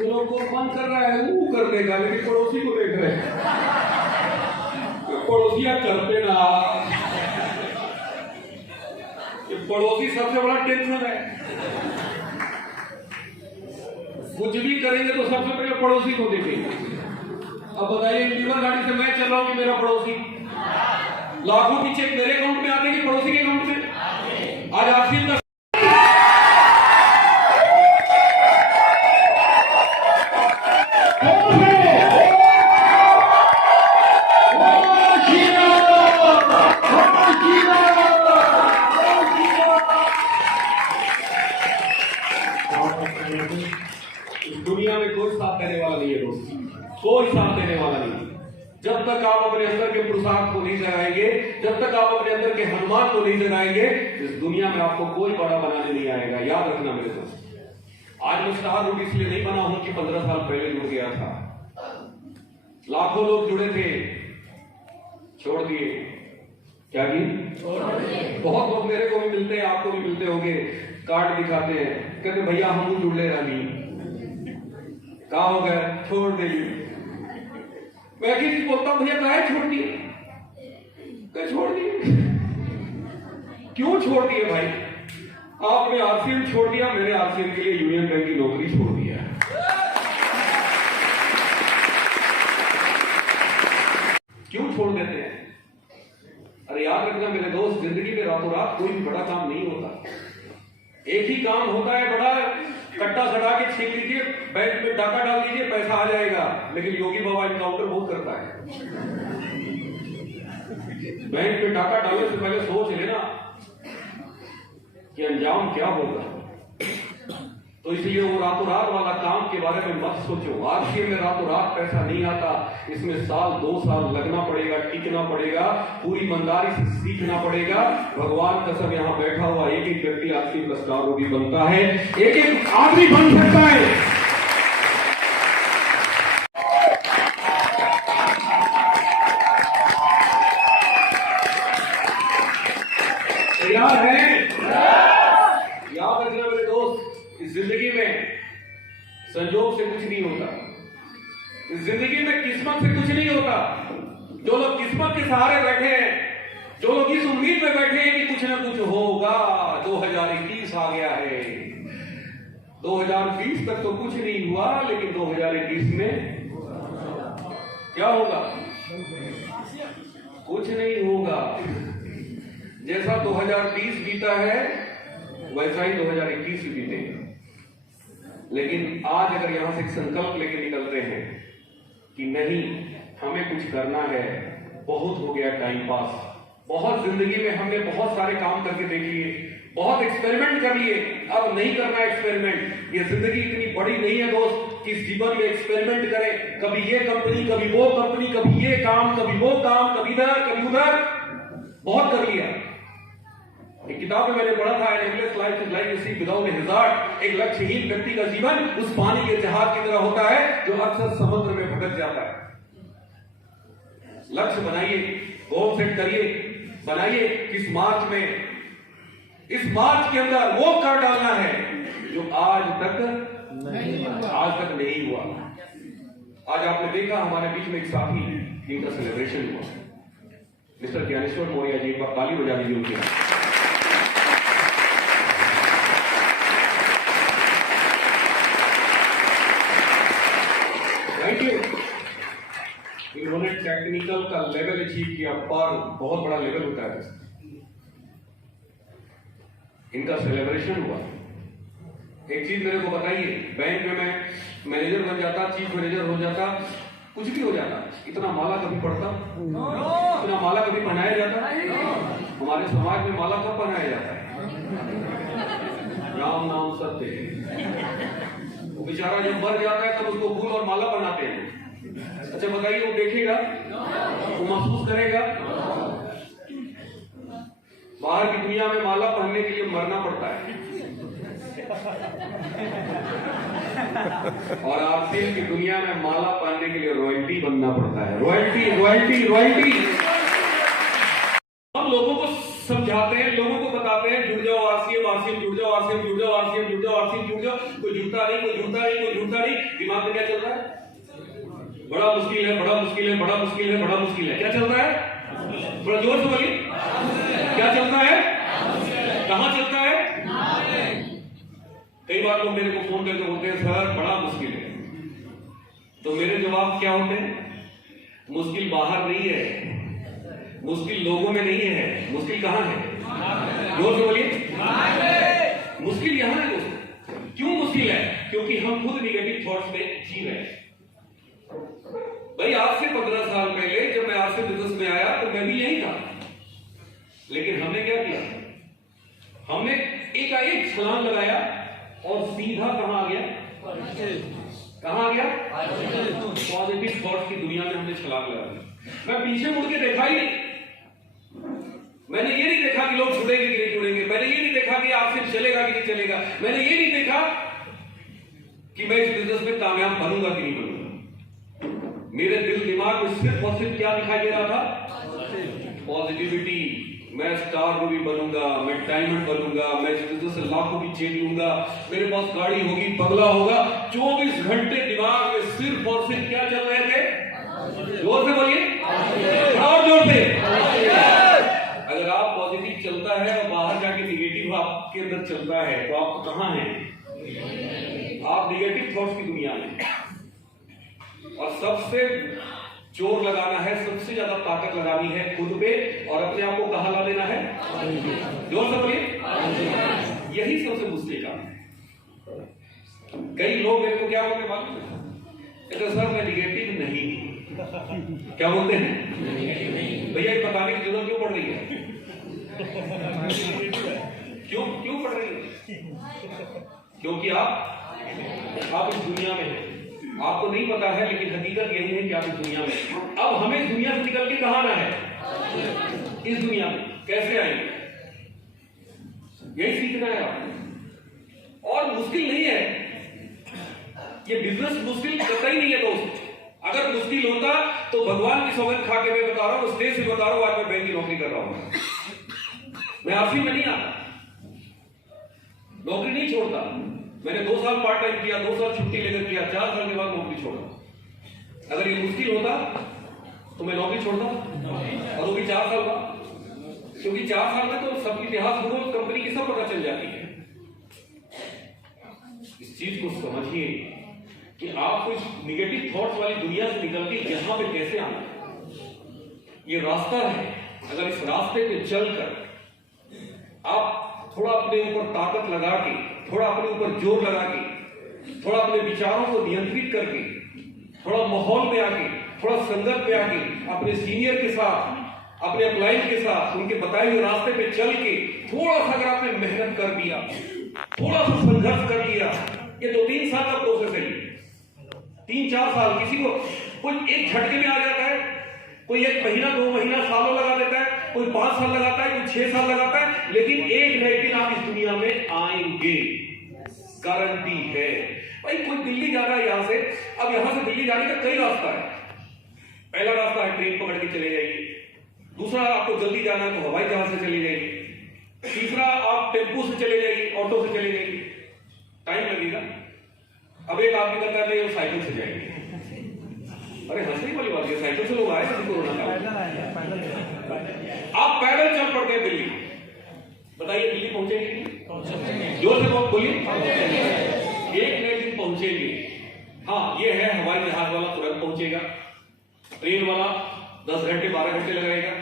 लोग को मन कर रहा है वो करने का, लेकिन पड़ोसी को देख रहे हैं, पड़ोसियां करते ना। ये पड़ोसी सबसे बड़ा टेंशन है। कुछ भी करेंगे तो सबसे पहले पड़ोसी को देखेंगे। अब बताइए, लीवर गाड़ी से मैं चल रहा हूं कि मेरा पड़ोसी, लाखों की चेक मेरे अकाउंट में आते हैं कि पड़ोसी के अकाउंट में? आज आखिर का दुनिया में कोई साथ देने वाला नहीं है दोस्त, कोई साथ देने वाला नहीं। जब तक आप अपने अंदर के पुरुषार्थ को नहीं जगाएंगे, जब तक आप अपने अंदर के हनुमान को नहीं जगाएंगे, इस दुनिया में आपको कोई बड़ा बनाने नहीं आएगा। याद रखना मेरे दोस्त। आज मैं स्टार रूट इसलिए नहीं बना हूं कि 15 साल पहले जुड़ गया था। लाखों लोग जुड़े थे, छोड़ दिए। क्या की? बहुत लोग मेरे को भी मिलते हैं, आपको भी मिलते होंगे, कार्ड दिखाते हैं, कहते भैया हम जुड़ ले रही, कहा हो गया, छोड़ देंगे। मैं किसी बोलता हूं भैया कहा छोड़ दिए, छोड़ दिए। क्यों छोड़ दिए भाई? आपने आरसीएम छोड़ दिया, मैंने आरसीएम के लिए यूनियन बैंक की नौकरी छोड़ दिया। क्यों छोड़ देते हैं? अरे याद रखना मेरे दोस्त, जिंदगी में रातों रात कोई भी बड़ा काम नहीं होता। एक ही काम होता है बड़ा, कट्टा सटा के छीन लीजिए, बैंक में डाका डाल दीजिए, पैसा आ जाएगा। लेकिन योगी बाबा इनकाउंटर बहुत करता है। बैंक में डाका डालने से पहले सोच लेना कि अंजाम क्या होगा। तो इसलिए वो रातों रात वाला काम के बारे में मत सोचो। आरसीए में रातों रात पैसा नहीं आता, इसमें साल 2 साल लगना पड़ेगा, टिकना पड़ेगा, पूरी ईमानदारी से सीखना पड़ेगा। भगवान कसम यहाँ बैठा हुआ एक एक व्यक्ति आरसीए का स्टार भी बनता है, एक एक आदमी बन सकता है। तैयार है? याद रखना मेरे दोस्त, इस जिंदगी में संजोग से कुछ नहीं होता, इस जिंदगी में किस्मत से कुछ नहीं होता। जो लोग किस्मत के सहारे बैठे हैं, जो लोग इस उम्मीद में बैठे हैं कि कुछ ना कुछ होगा, 2021 आ गया है, 2020 तक तो कुछ नहीं हुआ, लेकिन 2021 में क्या होगा? कुछ नहीं होगा। जैसा 2020 बीता है वैसा ही 2021 बीतेगा। लेकिन आज अगर यहां से एक संकल्प लेके निकलते हैं कि नहीं, हमें कुछ करना है, बहुत हो गया टाइम पास, बहुत जिंदगी में हमने बहुत सारे काम करके देख लिए, बहुत एक्सपेरिमेंट कर लिए, अब नहीं करना एक्सपेरिमेंट। ये जिंदगी इतनी बड़ी नहीं है दोस्त कि इस जीवन में एक्सपेरिमेंट करें, कभी ये कंपनी, कभी वो कंपनी, कभी ये काम, कभी वो काम, कभी इधर कभी उधर, बहुत कर लिया। एक किताब में मैंने पढ़ा था, an endless life is like a sea without a hazard. एक लक्ष्यहीन व्यक्ति का जीवन उस पानी के जहाज की तरह होता है जो अक्सर समुद्र में भटक जाता है। लक्ष्य बनाइए, गोल सेट करिए, बनाइए किस मार्च में, इस मार्च के अंदर वो कर डालना है जो आज तक नहीं हुआ। आज आपने देखा हमारे बीच में एक साथी जिनका सेलिब्रेशन हुआ, मिस्टर ज्ञानेश्वर मौर्य जी, एक बार ताली बजा दीजिए उनके। इन्होंने टेक्निकल का लेवल अचीव किया, पर बहुत बड़ा लेवल होता है, इनका सेलिब्रेशन हुआ। एक चीज मेरे को बताइए, बैंक में मैं मैनेजर बन जाता, चीफ मैनेजर हो जाता, कुछ भी हो जाता, इतना माला कभी पड़ता? इतना माला कभी पहनाया जाता? हमारे समाज में माला कब पहनाया जाता है? राम नाम सत्य। वो बेचारा जब मर जाता है तब उसको फूल और माला बनाते हैं। अच्छा बताइए, वो देखेगा, वो महसूस करेगा? बाहर की दुनिया में माला पहनने के लिए मरना पड़ता है, और आरसीएम की दुनिया में माला पहनने के लिए रॉयल्टी बनना पड़ता है। Royalty royalty royalty. हम लोगों को समझा समझाते हैं, लोगों को बताते हैं जुड़ जाओ आरसीएम, आरसीएम जुड़ जाओ, आरसीएम जुड़ जाओ, आरसीएम जुड़ जाओ, आरसीएम जुड़ जाओ, कोई जुड़ता नहीं, कोई जुड़ता नहीं, कोई जुड़ता नहीं। दिमाग में क्या चल रहा है? बड़ा मुश्किल है, बड़ा मुश्किल है, बड़ा मुश्किल है, बड़ा मुश्किल है। क्या चल रहा है? थोड़ा जोर से बोलिए, क्या चलता है? कहां चलता है? कई बार लोग मेरे को फोन करके बोलते हैं सर बड़ा मुश्किल है, तो मेरे जवाब क्या होते हैं? मुश्किल बाहर नहीं है, मुश्किल लोगों में नहीं है, मुश्किल कहां है? जोर से बोलिए, मुश्किल यहां है दोस्तों। क्यों मुश्किल है? क्योंकि हम खुद निगेटिव थॉट्स में जी रहे हैं। भाई आज से 15 साल पहले जब मैं आज से बिजनेस में आया तो मैं भी यही था, लेकिन हमने क्या किया? हमने एक छलांग लगाया और सीधा कहां आ गया? कहां आ गया? पॉजिटिव थॉट्स की दुनिया में हमने छलांग लगा दी। मैं पीछे मुड़ के देखा ही नहीं। मैंने ये नहीं देखा कि लोग जुड़ेंगे कि नहीं जुड़ेंगे, मैंने ये नहीं देखा कि आपसे चलेगा कि नहीं चलेगा, मैंने ये नहीं देखा कि मैं इस बिजनेस में कामयाब बनूंगा कि नहीं बनूंगा। मेरे दिल दिमाग में सिर्फ और सिर्फ क्या दिखाई दे रहा था? पॉजिटिविटी। मैं स्टार रूबी बनूंगा, मैं डायमंड बनूंगा, मैं इस बिजनेस से लाखों की चेन लूंगा, मेरे पास गाड़ी होगी, बंगला होगा। 24 घंटे दिमाग में सिर्फ और सिर्फ क्या चल रहे थे? जोर से बोलिए, और जोर से। अगर आप पॉजिटिव चलता है और बाहर जाके निगेटिव आपके अंदर चलता है तो आप कहां हैं? आप निगेटिव थॉट्स की दुनिया में। और सबसे जोर लगाना है, सबसे ज्यादा ताकत लगानी है खुद पे और अपने आप को कहां ला देना है? जोर से बोलिए, यही सबसे मुश्किल काम है। कई लोग मेरे को क्या बोलते मालूम है? तो सर मैं निगेटिव नहीं। क्या बोलते हैं? भैया ये बताने की जरूरत क्यों पड़ रही है? क्यों पड़ रही है? क्योंकि आप इस दुनिया में हैं। आपको नहीं पता है, लेकिन हकीकत यही है कि आप इस दुनिया में। अब हमें इस दुनिया से निकल के कहां आना है? इस दुनिया में कैसे आएंगे? यही सीखना है आपको। और मुश्किल नहीं है ये बिजनेस, मुश्किल कतई नहीं है दोस्त। अगर मुश्किल होता तो भगवान की सौगंध खा के मैं बता रहा हूं, स्टेज से बता रहा हूं, आज मैं बैंक की नौकरी कर रहा हूं। मैं आरसी में नहीं आता, नौकरी नहीं छोड़ता। मैंने 2 साल पार्ट टाइम किया, 2 साल छुट्टी लेकर किया, 4 साल के बाद नौकरी छोड़ा। अगर ये मुश्किल होता तो मैं नौकरी छोड़ता, और वो भी 4 साल बाद। क्योंकि 4 साल में तो सब इतिहास भूगोल कंपनी की सब पता चल जाती है। इस चीज को समझिए कि आपको इस निगेटिव थॉट्स वाली दुनिया से निकल के यहां पे कैसे आना है। ये रास्ता है। अगर इस रास्ते पे चलकर आप थोड़ा अपने ऊपर ताकत लगा के, थोड़ा अपने ऊपर जोर लगा के, थोड़ा अपने विचारों को नियंत्रित करके, थोड़ा माहौल में आके, थोड़ा संगत में आके, अपने सीनियर के साथ, अपने अपलाइन के साथ, उनके बताए हुए रास्ते पे चल के थोड़ा सा अगर आपने मेहनत कर दिया, थोड़ा सा संघर्ष कर लिया, ये 2-3 साल का प्रोसेस है। 3-4 साल, किसी को कोई एक झटके में आ जाता है, कोई 1 महीना 2 महीना सालों लगा देता है, कोई 5 साल लगाता है, कोई 6 साल लगाता है, लेकिन एक न एक दिन आप इस दुनिया में आएंगे, गारंटी है। भाई कोई दिल्ली जा रहा है यहां से, अब यहां से दिल्ली जाने का कई रास्ता है। पहला रास्ता है ट्रेन पकड़ के चले जाइए, दूसरा आपको जल्दी जाना है तो हवाई जहाज से चले जाइए, तीसरा आप टेम्पो से चले जाइए, ऑटो से चले जाइए, टाइम लगेगा। अब एक आदमी कहता है नहीं साइकिल से जाएंगे। अरे हंसने वाली बात है, साइकिल से लोग आए थे कोरोना काल। आप पैदल चल पड़ते हैं दिल्ली, बताइए दिल्ली पहुंचेंगे? जोर से बोलिए, एक नए दिन पहुंचेंगे। हाँ ये है, हवाई जहाज वाला तुरंत पहुंचेगा, ट्रेन वाला 10 घंटे 12 घंटे लगाएगा,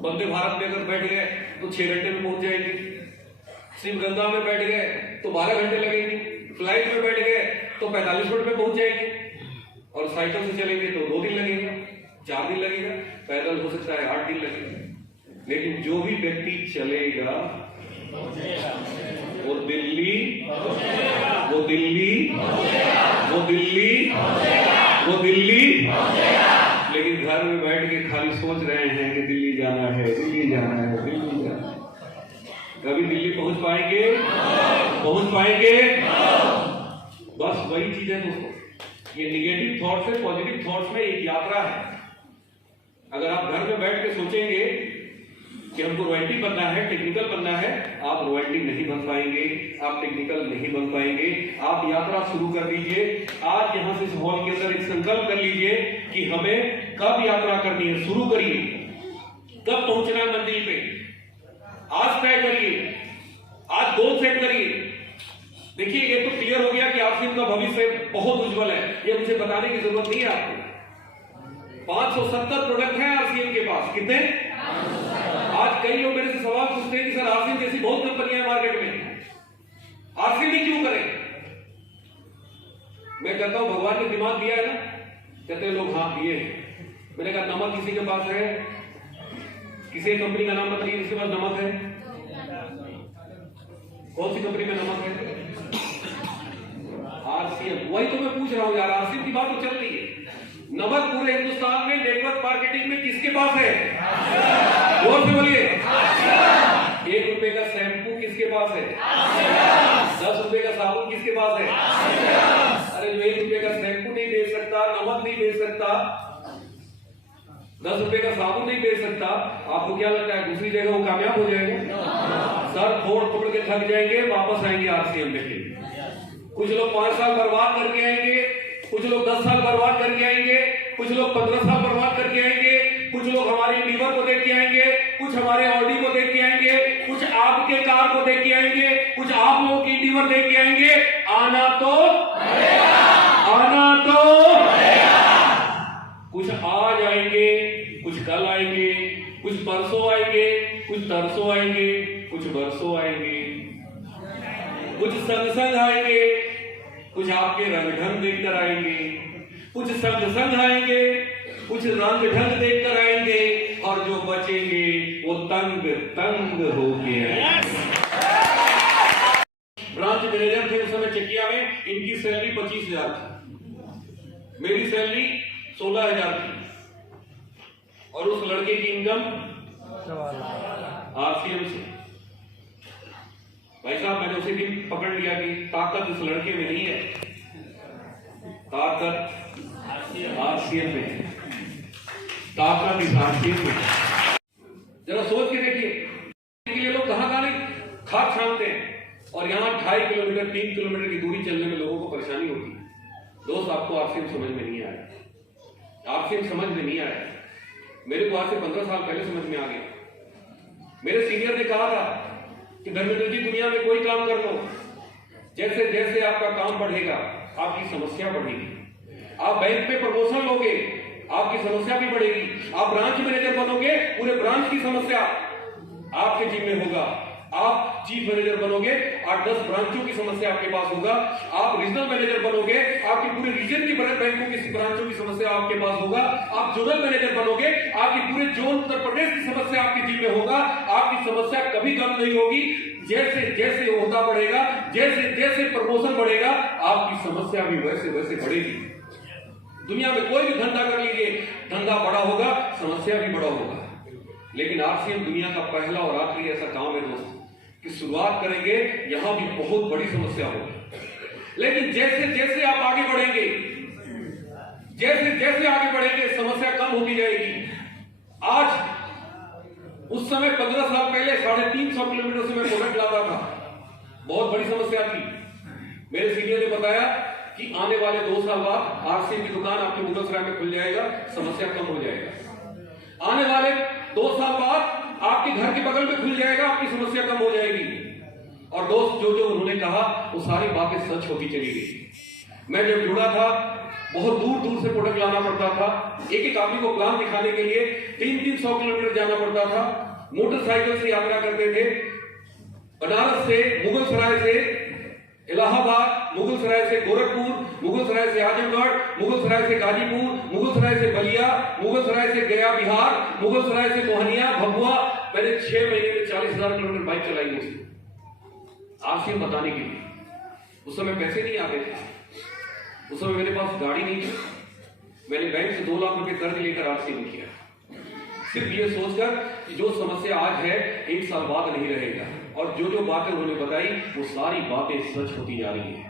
वंदे भारत में अगर बैठ गए तो 6 घंटे में पहुंच जाएंगे, शिव गंगा में बैठ गए तो 12 घंटे लगेंगे, फ्लाइट में बैठ गए तो 45 मिनट में पहुंच जाएंगे, और साइकिल से चलेंगे तो 2 दिन लगेगा, 4 दिन लगेगा, पैदल हो सकता है 8 दिन लगेगा। लेकिन जो भी व्यक्ति चलेगा वो दिल्ली, वो दिल्ली, वो दिल्ली, वो दिल्ली, लेकिन घर में बैठ के खाली सोच रहे हैं कि दिल्ली जाना है, दिल्ली जाना है, दिल्ली जाना है। कभी दिल्ली पहुंच पाएंगे? पहुंच पाएंगे? बस वही चीज है दोस्तों, ये निगेटिव थॉट से पॉजिटिव थॉट्स में एक यात्रा है। अगर आप घर में बैठ के सोचेंगे कि हमको रॉयल्टी बनना है, टेक्निकल बनना है। आप रॉयल्टी नहीं बन पाएंगे, आप टेक्निकल नहीं बन पाएंगे। आप यात्रा शुरू कर दीजिए। आज यहां से इस हॉल के अंदर एक संकल्प कर लीजिए कि हमें कब यात्रा करनी है, शुरू करिए। कब पहुंचना है मंजिल पे, आज तय करिए, आज गोल सेट करिए। देखिए, ये तो क्लियर हो गया कि आरसीएम का भविष्य बहुत उज्जवल है, ये मुझे बताने की जरूरत नहीं है आपको। 570 प्रोडक्ट है आरसीएम के पास। कितने? आज कई लोग मेरे से सवाल पूछते हैं कि सर आरसीएम जैसी बहुत कंपनियां हैं मार्केट में, आरसीएम ही क्यों करें? मैं कहता हूं भगवान ने दिमाग दिया है ना। कहते हैं लोग हाँ दिए हैं। मैंने कहा नमक किसी के पास है? किसी कंपनी का नाम बताइए जिसके पास नमक है। कौन सी कंपनी में नमक है? आरसीएम। वही तो मैं पूछ रहा हूं यार, आरसीएम की बात तो चल रही है। नमक पूरे हिंदुस्तान में नेटवर्क मार्केटिंग में किसके पास है? जोर से बोलिए। 1 रुपए का शैम्पू किसके पास है? 10 रुपए का साबुन किसके पास है? अरे जो 1 रुपए का शैम्पू नहीं बेच सकता, नमक नहीं बेच सकता, 10 रुपए का साबुन नहीं बेच सकता, आपको क्या लगता है दूसरी जगह वो कामयाब हो जाएंगे? सर फोड़ के थक जाएंगे, वापस आएंगे आरसीएम लेके। कुछ लोग 5 साल बर्बाद करके आएंगे, कुछ लोग 10 साल बर्बाद करके आएंगे, कुछ लोग 15 साल बर्बाद करके आएंगे, कुछ लोग हमारे लीवर को देख के आएंगे, कुछ हमारे ऑडी को देख के आएंगे, कुछ आपके कार को देख के आएंगे, कुछ आप लोगों की लीवर देख के आएंगे। आना तो कुछ आज आएंगे, कुछ कल आएंगे, कुछ परसों आएंगे, कुछ तरसों आएंगे, कुछ बरसों आएंगे, कुछ संग आएंगे, कुछ आपके रंग ढंग देखकर आएंगे, कुछ संग आएंगे, कुछ रंग ढंग देखकर आएंगे, और जो बचेंगे वो तंग होके आएंगे। ब्रांच मैनेजर थे उस समय चकिया में, इनकी सैलरी 25,000 थी, मेरी सैलरी 16,000 थी, और उस लड़के की इनकम आरसीएम से। भाई साहब, मैंने उसी दिन पकड़ लिया कि ताकत उस लड़के में नहीं है, ताकत आरसीएम में है, ताकत इस आरसीएम में। जरा सोच के देखिए कि ये लोग कहां नहीं खाद छानते हैं, और यहां 2.5 किलोमीटर 3 किलोमीटर की दूरी चलने में लोगों को परेशानी होती है। दोस्त, आपको आरसीएम समझ में नहीं आया, आरसीएम समझ में नहीं आया। मेरे को आज से 15 साल पहले समझ में आ गया। मेरे सीनियर ने कहा था कि धर्मेंद्र जी, दुनिया में कोई काम कर लो, जैसे जैसे आपका काम बढ़ेगा आपकी समस्या बढ़ेगी। आप बैंक में प्रमोशन लोगे, आपकी समस्या भी बढ़ेगी। आप ब्रांच मैनेजर बनोगे, पूरे ब्रांच की समस्या आपके जिम्मे होगा। आप चीफ मैनेजर बनोगे, 8-10 ब्रांचों की समस्या आपके पास होगा। आप रीजनल मैनेजर बनोगे, आपकी पूरे रीजन की बैंकों की ब्रांचों की समस्या आपके पास होगा। आप जोनल मैनेजर बनोगे, आपकी पूरे जोन उत्तर प्रदेश की समस्या आपके जिम्मे होगा। आपकी समस्या कभी कम नहीं होगी। जैसे जैसे ओहदा बढ़ेगा, जैसे जैसे प्रमोशन बढ़ेगा, आपकी समस्या भी वैसे वैसे बढ़ेगी। दुनिया में कोई भी धंधा कर लीजिए, धंधा बड़ा होगा, समस्या भी बड़ा होगा। लेकिन आरसीएम दुनिया का पहला और आखिरी ऐसा काम है दोस्त कि शुरुआत करेंगे, यहां भी बहुत बड़ी समस्या होगी, लेकिन जैसे जैसे आप आगे बढ़ेंगे, जैसे जैसे आगे बढ़ेंगे, समस्या कम होती जाएगी। आज उस समय 15 साल पहले 350 किलोमीटर से मैं प्रोडक्ट लाता था, बहुत बड़ी समस्या थी। मेरे सीनियर ने बताया कि आने वाले 2 साल बाद आरसीएम की दुकान आपके मुगलसराय में खुल जाएगा, समस्या कम हो जाएगा। आने वाले 2 साल बाद आपके घर के बगल में खुल जाएगा, आपकी समस्या कम हो जाएगी। और दोस्त, जो जो उन्होंने कहा वो सारी बातें सच होती चली गई। मैं जब जुड़ा था, बहुत दूर दूर से प्रोडक्ट लाना पड़ता था। एक एक आदमी को प्लान दिखाने के लिए 300 किलोमीटर जाना पड़ता था। मोटरसाइकिल से यात्रा करते थे, बनारस से, मुगलसराय से इलाहाबाद, मुगलसराय से गोरखपुर, मुगलसराय से आजमगढ़, मुगलसराय से गाजीपुर, मुगलसराय से बलिया, मुगलसराय से गया बिहार, मुगलसराय से मोहनिया, भभुआ। मैंने 6 महीने में 40,000 किलोमीटर बाइक चलाई मुझे आरसीएम बताने के लिए। उस समय पैसे नहीं आते थे, उस समय मेरे पास गाड़ी नहीं थी। मैंने बैंक से 2 लाख रुपए कर्ज लेकर आरसीएम किया, सिर्फ ये सोचकर कि जो समस्या आज है 1 साल बाद नहीं रहेगा। और जो जो बातें उन्होंने बताई वो सारी बातें सच होती जा रही है।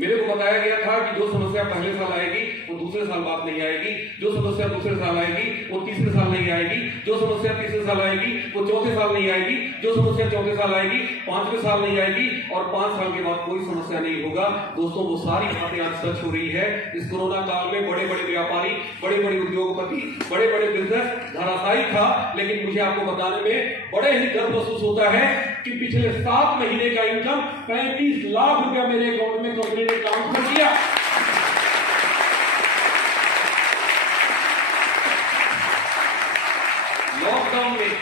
मेरे को बताया गया था कि जो समस्या पहले साल आएगी वो दूसरे साल बात नहीं आएगी, जो समस्या दूसरे साल आएगी वो तीसरे साल नहीं आएगी, जो समस्या तीसरे साल आएगी वो चौथे साल नहीं आएगी, जो समस्या चौथे साल आएगी पांचवें साल नहीं आएगी, और 5 साल के बाद कोई समस्या नहीं होगा। दोस्तों, वो सारी बातें आज सच हो रही है। इस कोरोना काल में बड़े बड़े व्यापारी, बड़े बड़े उद्योगपति, बड़े बड़े बिजनेस धराशायी था, लेकिन मुझे आपको बताने में बड़े ही गर्व महसूस होता है कि पिछले 7 महीने का इनकम 35 लाख रुपया मेरे अकाउंट में कंपनी ने ट्रांसफर किया। लॉकडाउन में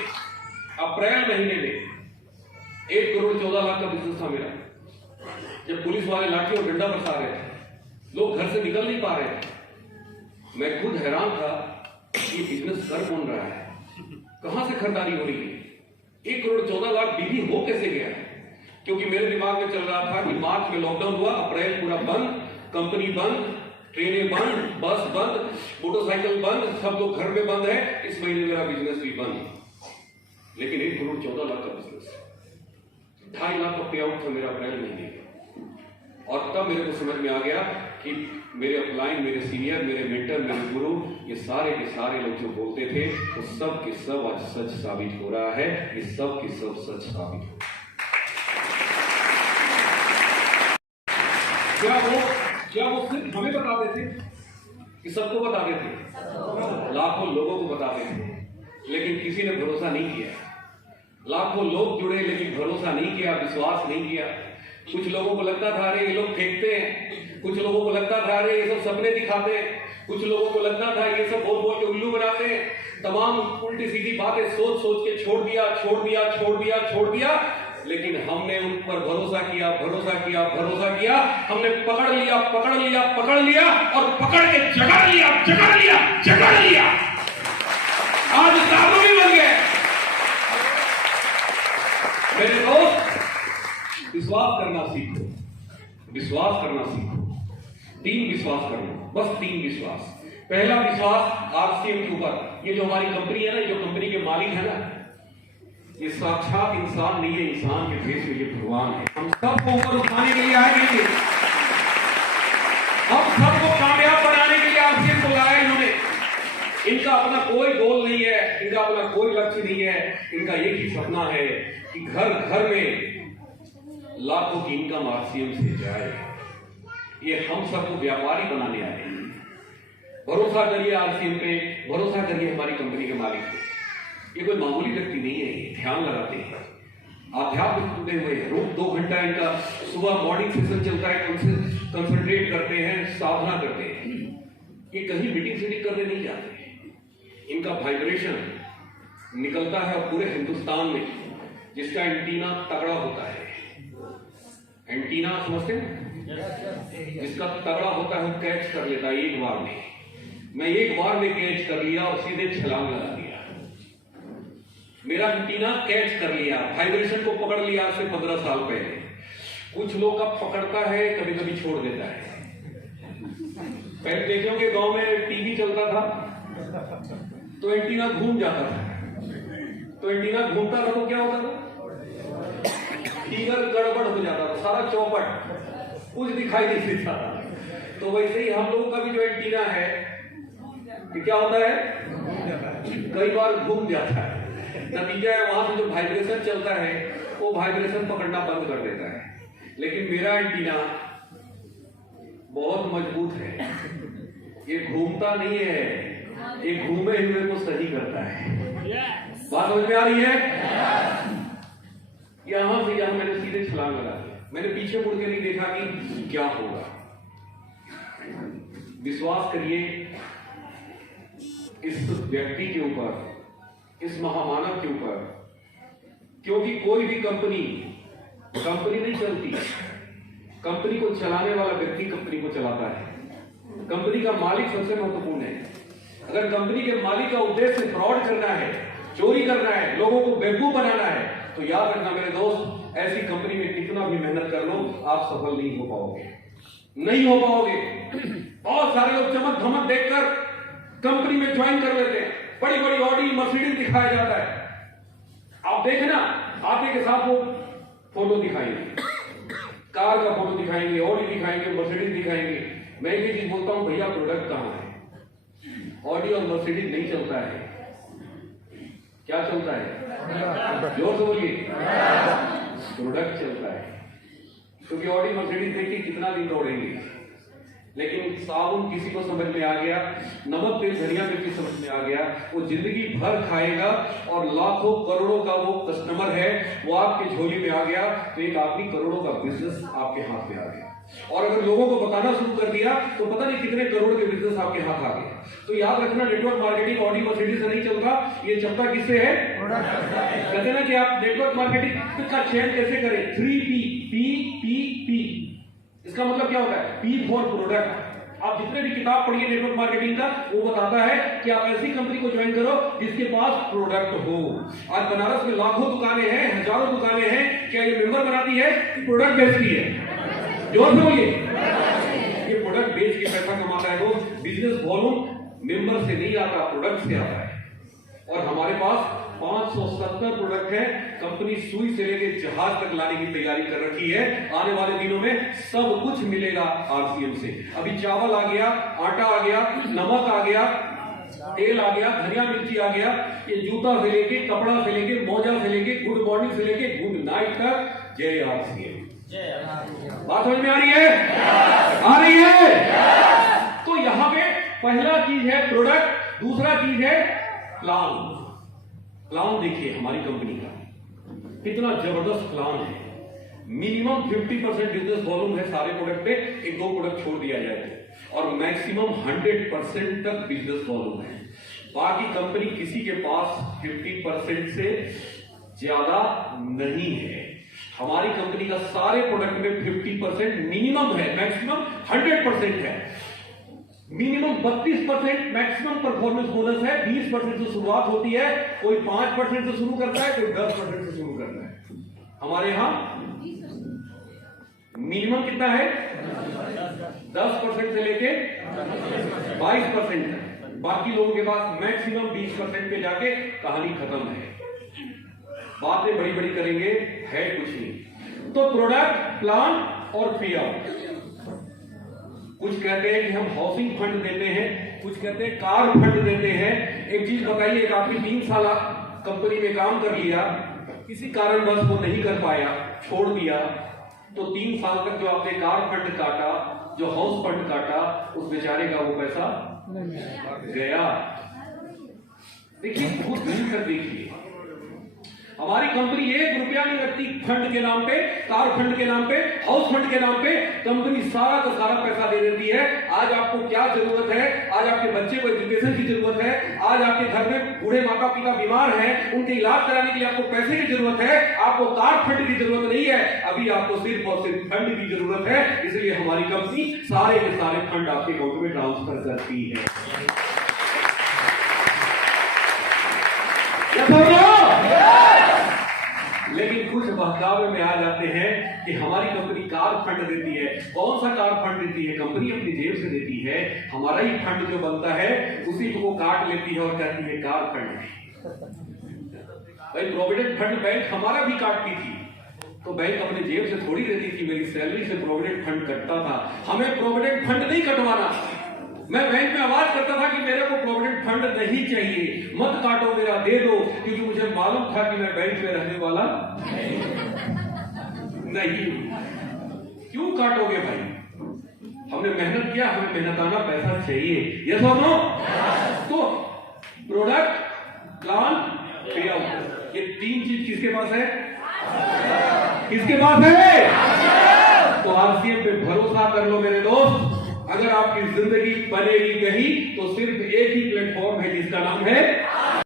अप्रैल महीने में 1 करोड़ 14 लाख का बिजनेस था मेरा। जब पुलिस वाले लाठी और डंडा बरसा रहे थे, लोग घर से निकल नहीं पा रहे थे, मैं खुद हैरान था कि बिजनेस कर कौन रहा है, कहां से खरीदारी हो रही है, 1 करोड़ 14 लाख बिक्री हो कैसे गया। क्योंकि मेरे दिमाग में चल रहा था कि मार्च में लॉकडाउन हुआ, अप्रैल पूरा बंद, कंपनी बंद, ट्रेनें बंद, बस बंद, मोटरसाइकिल बंद, सब लोग घर में बंद है, इस महीने मेरा बिजनेस भी बंद। लेकिन 1 करोड़ 14 लाख का बिजनेस, 2.5 लाख का पे आउट था मेरा अप्रैल महीने। और तब मेरे को समझ में आ गया कि मेरे अपलाइन, मेरे सीनियर, मेरे मेंटर, मेरे गुरु, ये सारे के सारे लोग जो बोलते थे वो सब के सब आज सच साबित हो रहा है। ये सब के सब सच साबित हो रहा है। क्या वो सिर्फ हमें बताते थे कि सबको बताते थे? लाखों लोगों को बताते थे, लेकिन किसी ने भरोसा नहीं किया। लाखों लोग जुड़े लेकिन भरोसा नहीं किया, विश्वास नहीं किया। कुछ लोगों को लगता था अरे ये लोग फेंकते हैं, कुछ लोगों को लगता था अरे ये सब सपने दिखाते हैं, कुछ लोगों को लगता था ये सब बोल बोल के उल्लू बनाते हैं। तमाम उल्टी सीधी बातें सोच सोच के छोड़ दिया। लेकिन हमने उन पर भरोसा किया, हमने पकड़ लिया और पकड़ के जकड़ लिया। आज साधु भी बन गए। मेरे दोस्त, विश्वास करना सीखो। 3 विश्वास करना, बस 3 विश्वास। पहला विश्वास आरसीएम के ऊपर। ये जो हमारी कंपनी है ना, जो कंपनी के मालिक है ना, ये साक्षात इंसान नहीं है, इंसान के भेष में ये भगवान है। हम सबको ऊपर उठाने के लिए आएंगे, हम सबको कामयाब बनाने के लिए आरसीएम को लाया इन्होंने। इनका अपना कोई गोल नहीं है, इनका अपना कोई लक्ष्य नहीं है। इनका एक ही सपना है कि घर घर में लाखों की इनकम आरसीएम से जाए। ये हम सबको व्यापारी बनाने आए हैं। भरोसा करिए आरसीएम पे, भरोसा करिए हमारी कंपनी के मालिक पे। ये कोई मामूली व्यक्ति नहीं है, ये ध्यान लगाते हैं, आध्यात्म जुड़े हुए हैं। रोज 2 घंटा इनका सुबह मॉर्निंग सेशन चलता है, कंसंट्रेट करते हैं, साधना करते हैं। ये कहीं मीटिंग सीटिंग करने नहीं जाते। इनका वाइब्रेशन निकलता है और पूरे हिंदुस्तान में जिसका एंटीना तगड़ा होता है, एंटीना समझते हैं, जिसका तगड़ा होता है वो कैच कर लेता है एक बार में। मैं एक बार में कैच कर लिया और सीधे छलांग लगा दिया। मेरा एंटीना कैच कर लिया, वाइब्रेशन को पकड़ लिया से 15 साल पहले। कुछ लोग का पकड़ता है, कभी कभी छोड़ देता है। पहले देखो कि गांव में टीवी चलता था तो एंटीना घूम जाता था, तो एंटीना घूमता था तो क्या होता था, फिगर गड़बड़ हो जाता था, सारा चौपट कुछ दिखाई नहीं देता था। तो वैसे ही हम लोगों का भी जो एंटीना है क्या होता है, कई बार घूम जाता है। नतीजा है वहां से जो वाइब्रेशन चलता है वो वाइब्रेशन पकड़ना बंद कर देता है। लेकिन मेरा एंटीना बहुत मजबूत है, ये घूमता नहीं है, ये घूमे हुए को सही करता है। बात समझ में आ रही है? यहां से यहां मैंने सीधे छलांग लगा दिया। मैंने पीछे मुड़ के नहीं देखा कि क्या होगा। विश्वास करिए इस व्यक्ति के ऊपर, इस महामानव के ऊपर, क्योंकि कोई भी कंपनी नहीं चलती। कंपनी को चलाने वाला व्यक्ति कंपनी को चलाता है। कंपनी का मालिक सबसे महत्वपूर्ण है। अगर कंपनी के मालिक का उद्देश्य फ्रॉड करना है, चोरी करना है, लोगों को बेवकूफ बनाना है, तो याद रखना मेरे दोस्त, ऐसी कंपनी में कितना भी मेहनत कर लो आप सफल नहीं हो पाओगे, नहीं हो पाओगे। बहुत सारे लोग चमक धमक देखकर कंपनी में ज्वाइन कर लेते हैं, बड़ी बड़ी ऑडी मर्सिडीज दिखाया जाता है। आप देखना, आपके के साथ वो फोटो दिखाएंगे, कार का फोटो दिखाएंगे, ऑडी दिखाएंगे, मर्सिडीज दिखाएंगे। मैं ये चीज बोलता हूं, भैया प्रोडक्ट कहां है? ऑडी और मर्सिडीज नहीं चलता है। क्या चलता है? जोर से बोलिए। प्रोडक्ट चलता है। क्योंकि ऑडी मर्सिडीज देखिए कितना दिन दौड़ेंगे, लेकिन साबुन किसी को समझ में आ गया, नमक तेल धनिया मिर्ची समझ में आ गया, वो जिंदगी भर खाएगा और लाखों करोड़ों का वो कस्टमर है, वो आपके झोली में आ गया तो एक आदमी करोड़ों का बिजनेस आपके हाथ में आ गया। और अगर लोगों को बताना शुरू कर दिया तो पता नहीं कितने करोड़ के बिजनेस आपके हाथ आ गए। तो याद रखना, नेटवर्क मार्केटिंग ऑडी मर्सिडीज से नहीं चलता, ये चलता किससे है? कहते हैं ना कि आप नेटवर्क मार्केटिंग का चयन कैसे करें? 3P, P। इसका मतलब क्या होता है? P for product. आप जितने भी किताब पढ़िए नेटवर्क मार्केटिंग का, वो बताता है कि आप ऐसी कंपनी को ज्वाइन करो जिसके पास प्रोडक्ट हो। आज बनारस में लाखों दुकानें हैं, हजारों दुकानें हैं, क्या ये मेंबर बनाती है? प्रोडक्ट बेचती है। जोर से बोलिए। ये प्रोडक्ट बेच के पैसा कमाता है। वो बिजनेस वॉल्यूम मेंबर से नहीं आता, प्रोडक्ट से आता है। और हमारे पास 570 प्रोडक्ट है। कंपनी सुई से लेकर जहाज तक लाने की तैयारी कर रखी है। आने वाले दिनों में सब कुछ मिलेगा आरसीएम से। अभी चावल आ गया, आटा आ गया, नमक आ गया, तेल आ गया, धनिया मिर्ची आ गया, ये जूता से लेके, कपड़ा से लेके, मोजा से लेके, गुड मॉर्निंग से लेके गुड नाइट तक। जय आरसीएम। बात समझ में आ रही है? आ रही है? तो यहां पे पहला चीज है प्रोडक्ट, दूसरा चीज है प्लान। प्लान देखिए हमारी कंपनी का कितना जबरदस्त प्लान है। मिनिमम 50% बिजनेस वॉल्यूम है सारे प्रोडक्ट पे, एक दो प्रोडक्ट छोड़ दिया जाए और मैक्सिमम 100% तक बिजनेस वॉल्यूम है। बाकी कंपनी किसी के पास 50% से ज्यादा नहीं है। हमारी कंपनी का सारे प्रोडक्ट में 50% मिनिमम है, मैक्सिमम 100% है। मिनिमम 32% मैक्सिमम परफॉर्मेंस बोनस है। 20% से शुरुआत होती है, कोई 5% से शुरू करता है, कोई 10% से शुरू करता है। हमारे यहां मिनिमम कितना है? 10% से लेके 22% तक। बाकी लोगों के पास मैक्सिमम 20% पे जाके कहानी खत्म है। बातें बड़ी बड़ी करेंगे, है कुछ नहीं। तो प्रोडक्ट, प्लान और पे आउट। कुछ कहते हैं कि हम हाउसिंग फंड देते हैं, कुछ कहते हैं कार फंड देते हैं। एक चीज बताइए, एक आदमी 3 साल कंपनी में काम कर लिया, किसी कारणवश वो नहीं कर पाया, छोड़ दिया, तो 3 साल तक जो आपने कार फंड काटा, जो हाउस फंड काटा, उस बेचारे का वो पैसा गया। देखिए, बहुत मिल कर देखिए, हमारी कंपनी 1 रुपया नहीं रखती फंड के नाम पे, कार फंड के नाम पे, हाउस फंड के नाम पे। कंपनी सारा का सारा पैसा दे देती है। आज आपको क्या जरूरत है? आज आपके बच्चे को एजुकेशन की जरूरत है, आज आपके घर में बूढ़े माता पिता बीमार हैं, उनके इलाज कराने के लिए आपको पैसे की जरूरत है, आपको कार फंड की जरूरत नहीं है, अभी आपको सिर्फ और सिर्फ फंड की जरूरत है। इसलिए हमारी कंपनी सारे के सारे फंड आपके अकाउंट में ट्रांसफर करती है। लेकिन कुछ बहकावे में आ जाते हैं कि हमारी कंपनी कार फंड देती है। कौन सा कार फंड देती है? कंपनी अपनी जेब से देती है। हमारा ही फंड जो बनता है उसी को वो काट लेती है और कहती है कार फंड। भाई प्रोविडेंट फंड बैंक हमारा भी काटती थी, तो बैंक अपने जेब से थोड़ी देती थी, मेरी सैलरी से प्रोविडेंट फंड कटता था। हमें प्रोविडेंट फंड नहीं कटवाना। मैं बैंक में आवाज करता था कि मेरे को प्रोविडेंट फंड नहीं चाहिए, मत काटो, मेरा दे दो, क्योंकि मुझे मालूम था कि मैं बैंक में रहने वाला नहीं। क्यों काटोगे भाई? हमने मेहनत किया, हमें मेहनताना पैसा चाहिए। यस और नो? तो प्रोडक्ट, प्लान, पे आउट, ये 3 चीज किसके पास है? किसके पास है? तो आरसीएम पे भरोसा कर लो मेरे दोस्त। अगर आपकी जिंदगी बनेगी कहीं तो सिर्फ एक ही प्लेटफॉर्म है जिसका नाम है